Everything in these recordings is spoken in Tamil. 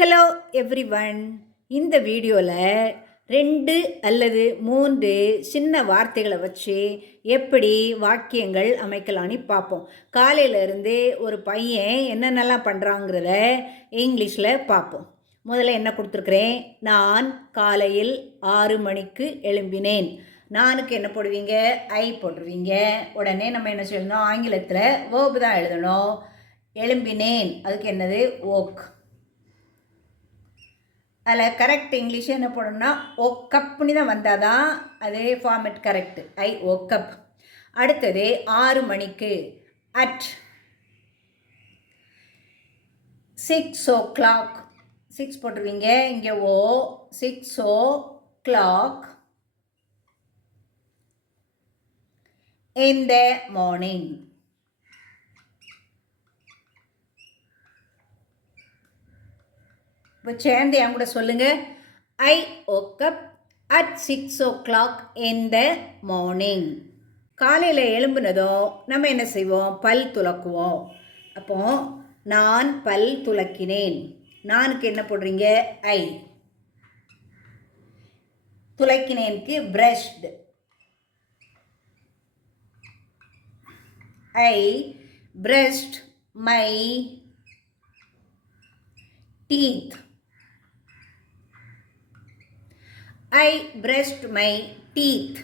Hello everyone. இந்த வீடியோவில் 2 அல்லது 3 சின்ன வார்த்தைகளை வச்சு எப்படி வாக்கியங்கள் அமைக்கலான்னு பார்ப்போம். காலையிலேருந்து ஒரு பையன் என்னென்னலாம் பண்ணுறாங்கிறத இங்கிலீஷில் பார்ப்போம். முதல்ல என்ன கொடுத்துருக்குறேன், நான் காலையில் 6 மணிக்கு எழும்பினேன். நானுக்கு என்ன போடுவீங்க, ஐ போட்டுருவீங்க. உடனே நம்ம என்ன சொல்லணும், ஆங்கிலத்தில் வேர்பு தான் எழுதணும். எழும்பினேன் அதுக்கு என்னது, ஓக். அதில் கரெக்ட் இங்கிலீஷ் என்ன போடணும்னா ஒக்கப்னு தான் வந்தால் தான் அது ஃபார்மேட் கரெக்டு. ஐ ஒக்கப். அடுத்தது 6 மணிக்கு அட் 6 o'clock. 6 போட்டுருவீங்க, இங்கே ஓ. 6 o'clock in the morning. இப்போ சேர்ந்து என் கூட சொல்லுங்கள். ஐ woke up at 6 o'clock in the morning. காலையில் எழும்புனதும் நம்ம என்ன செய்வோம், பல் துலக்குவோம். அப்போது நான் பல் துலக்கினேன். நானுக்கு என்ன போடுறீங்க, ஐ. துலக்கினேனுக்கு brushed. I brushed my teeth. I brushed my teeth.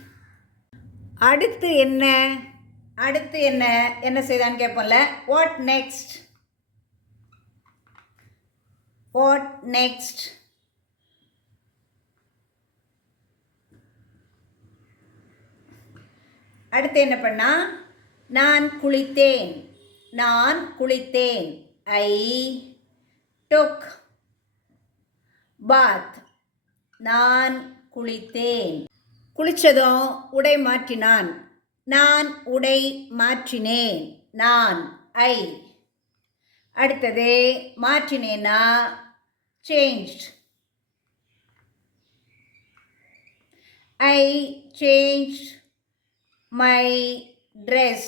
அடுத்து என்ன, அடுத்து என்ன என்ன செய்தான்னு கேட்போம்ல. What next, what next. அடுத்து என்ன பண்ணா, நான் குளித்தேன். நான் குளித்தேன். ஐ took bath. நான் குளித்தேன். குளித்ததும் உடை மாற்றினான். நான் உடை மாற்றினேன். நான் ஐ. அடுத்தது மாற்றினேன்னா changed. I changed my dress.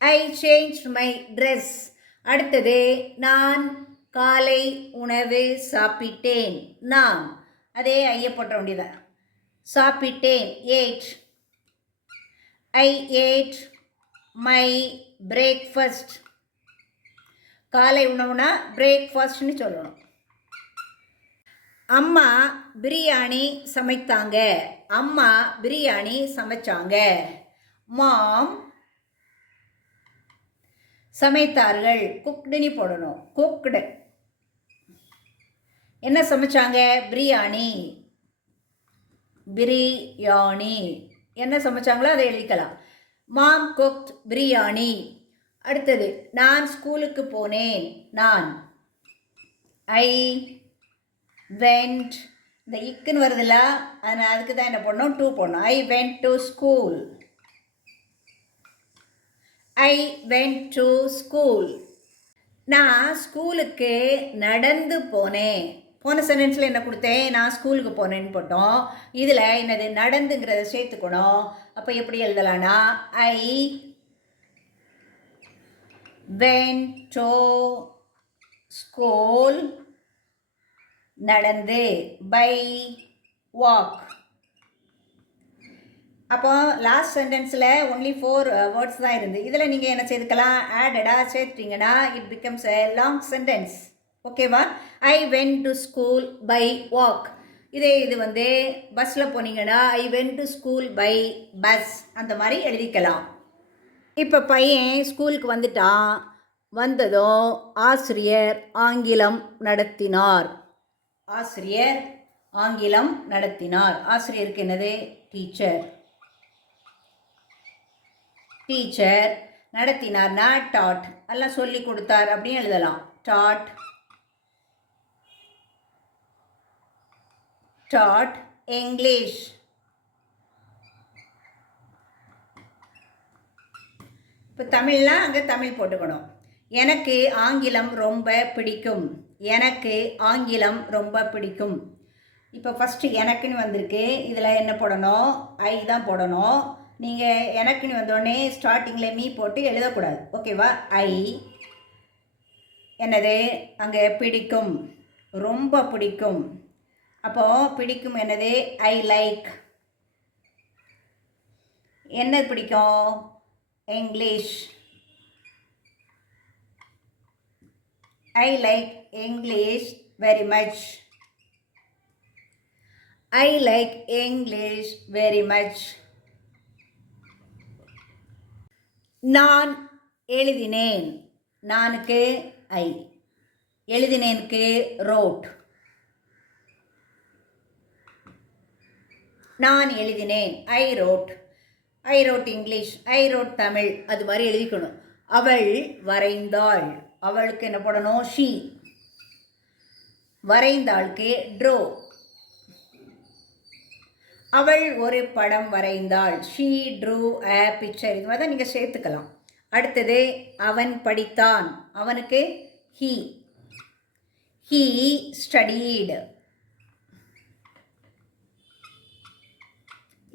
I changed my dress. அடுத்தது நான் காலை உணவு சாப்பிட்டேன். நான் அதே ஐய போட்ட வேண்டியதான். சாப்பிட்டேன், ate. I ate my breakfast. காலை உணவுனா பிரேக்ஃபாஸ்ட்னு சொல்லணும். அம்மா பிரியாணி சமைத்தாங்க. அம்மா பிரியாணி சமைச்சாங்க. மாம் சமைத்தார்கள். குக்டுன்னு போடணும். குக்டு. என்ன சமைச்சாங்க, பிரியாணி. பிரியாணி என்ன சமைச்சாங்களோ அதை எழுதிக்கலாம். மாம் குக்ட் பிரியாணி. அடுத்தது நான் ஸ்கூலுக்கு போனேன். நான் ஐ வெண்ட். இந்த இக்குன்னு வருதுல்ல, அதனால் அதுக்கு தான் என்ன பண்ணணும், டூ போடணும். I went to school. I went to school. நான் ஸ்கூலுக்கு நடந்து போனேன். போன சென்டென்ஸில் என்ன கொடுத்தேன், நான் ஸ்கூலுக்கு போனேன்னு போட்டோம். இதில் என்னது, நடந்துங்கிறத சேர்த்துக்கணும். அப்போ எப்படி எழுதலான்னா, ஐ went to school நடந்து, by walk. அப்போ லாஸ்ட் சென்டென்ஸில் ஒன்லி 4 வேர்ட்ஸ் தான் இருந்து. இதில் நீங்கள் என்ன செய்துக்கலாம், ஆடடாக சேர்த்துட்டிங்கன்னா it becomes a long sentence. ஓகேவா. I went to school by walk. இது வந்து பஸ்ஸில் போனீங்கன்னா I went to school by bus, அந்த மாதிரி எழுதிக்கலாம். இப்போ பையன் ஸ்கூலுக்கு வந்துட்டான். வந்ததும் ஆசிரியர் ஆங்கிலம் நடத்தினார். ஆசிரியர் ஆங்கிலம் நடத்தினார். ஆசிரியருக்கு என்னது, டீச்சர். Teacher நடத்தினார்னா dot. எல்லாம் சொல்லி கொடுத்தார் அப்படின்னு எழுதலாம். Dot, dot English. இப்போ தமிழ்லாம் அங்கே தமிழ் போட்டுக்கணும். எனக்கு ஆங்கிலம் ரொம்ப பிடிக்கும். எனக்கு ஆங்கிலம் ரொம்ப பிடிக்கும். இப்போ ஃபஸ்ட்டு எனக்குன்னு வந்திருக்கு. இதில் என்ன போடணும், ஐ தான் போடணும். நீங்கள் எனக்குன்னு வந்தோடனே ஸ்டார்டிங்கில் மீ போட்டு எழுதக்கூடாது. ஓகேவா. ஐ என்னது அங்கே பிடிக்கும், ரொம்ப பிடிக்கும். அப்போது பிடிக்கும் என்னது ஐ லைக். என்ன பிடிக்கும் English. I like English very much. I like English very much. நான் எழுதினேன். நானுக்கு ஐ, எழுதினேனுக்கு ரோட். நான் எழுதினேன் I wrote. I wrote English, I wrote Tamil, அது மாதிரி எழுதிக்கணும். அவள் வரைந்தாள். அவளுக்கு என்ன போடணும் ஷீ. வரைந்தாளுக்கு ட்ரோ. அவள் ஒரு படம் வரைந்தாள். She drew a picture. இது மாதிரி தான் நீங்கள் சேர்த்துக்கலாம். அடுத்தது அவன் படித்தான். அவனுக்கு ஹீ. He studied.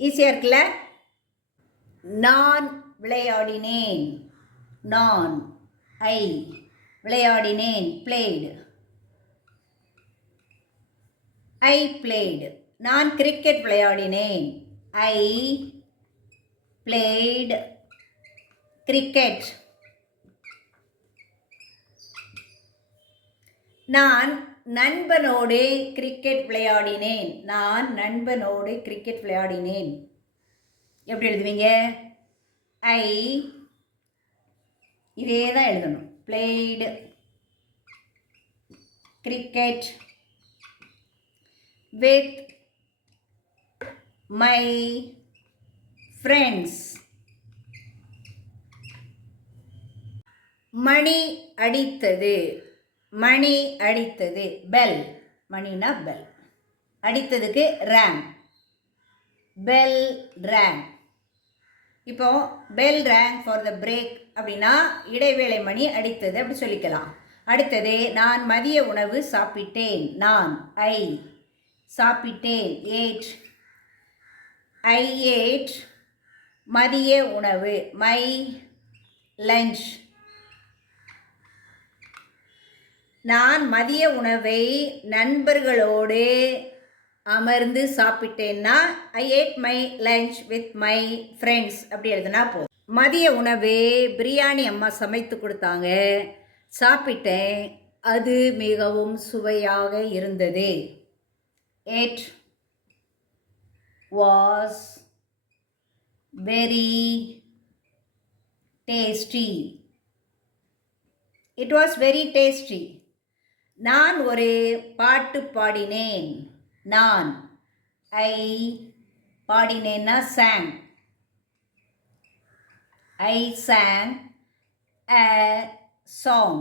ஈஸியாக இருக்குல்ல. நான் விளையாடினேன். நான் ஐ விளையாடினேன் பிளேடு. I played. நான் கிரிக்கெட் விளையாடினேன். I played cricket. நான் நண்பனோடு கிரிக்கெட் விளையாடினேன். நான் நண்பனோடு கிரிக்கெட் விளையாடினேன். எப்படி எழுதுவீங்க? ஐ இதே தான் எழுதணும். Played cricket with my friends. மணி அடித்தது. மணி அடித்தது பெல். மணினா பெல். அடித்ததுக்கு ரேங். பெல் ரேங். இப்போ பெல் ரேங் ஃபார் த பிரேக் அப்படின்னா இடைவேளை மணி அடித்தது அப்படி சொல்லிக்கலாம். அடுத்தது நான் மதிய உணவு சாப்பிட்டேன். நான் ஐ சாப்பிட்டேன். ஏட் ஐ ஏட் மதிய உணவு. My lunch. நான் மதிய உணவை நண்பர்களோடு அமர்ந்து சாப்பிட்டேன்னா I ate my lunch with my friends அப்படி எழுதுனா போதும். மதிய உணவு பிரியாணி அம்மா சமைத்து கொடுத்தாங்க. சாப்பிட்டேன். அது மிகவும் சுவையாக இருந்தது. It was very tasty. It was very tasty. நான் ஒரு பாட்டு பாடினேன். நான் ஐ பாடினேன்னா sang. I sang a song.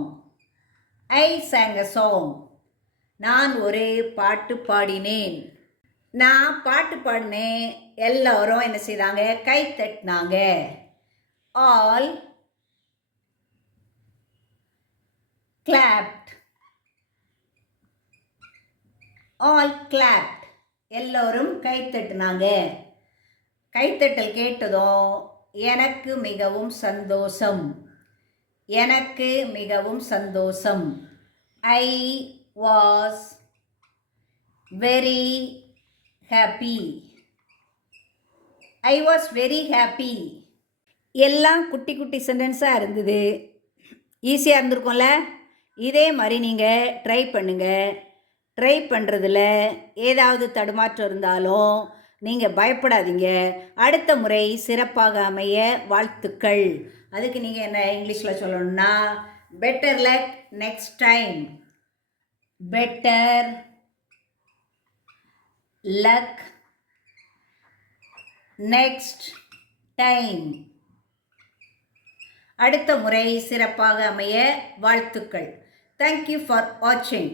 I sang a song. நான் ஒரு பாட்டு பாடினேன். நான் பாட்டு பாடினேன். எல்லோரும் என்ன செய்தாங்க? கை தட்டினாங்க. All clapped. All clapped. எல்லோரும் கை தட்டினாங்க. கைத்தட்டல் கேட்டதும் எனக்கு மிகவும் சந்தோஷம். எனக்கு மிகவும் சந்தோஷம். I was very happy. I was very happy. எல்லாம் குட்டி குட்டி சென்டென்ஸாக இருந்தது. ஈஸியாக இருந்திருக்கும்ல. இதே மாதிரி நீங்கள் ட்ரை பண்ணுங்கள். ட்ரை பண்ணுறதுல ஏதாவது தடுமாற்றம் இருந்தாலும் நீங்கள் பயப்படாதீங்க. அடுத்த முறை சிறப்பாக அமைய வாழ்த்துக்கள். அதுக்கு நீங்கள் என்ன இங்கிலீஷில் சொல்லணும்னா better luck next time. Better luck next time. அடுத்த முறை சிறப்பாக அமைய வாழ்த்துக்கள். தேங்க்யூ ஃபார் வாட்சிங்.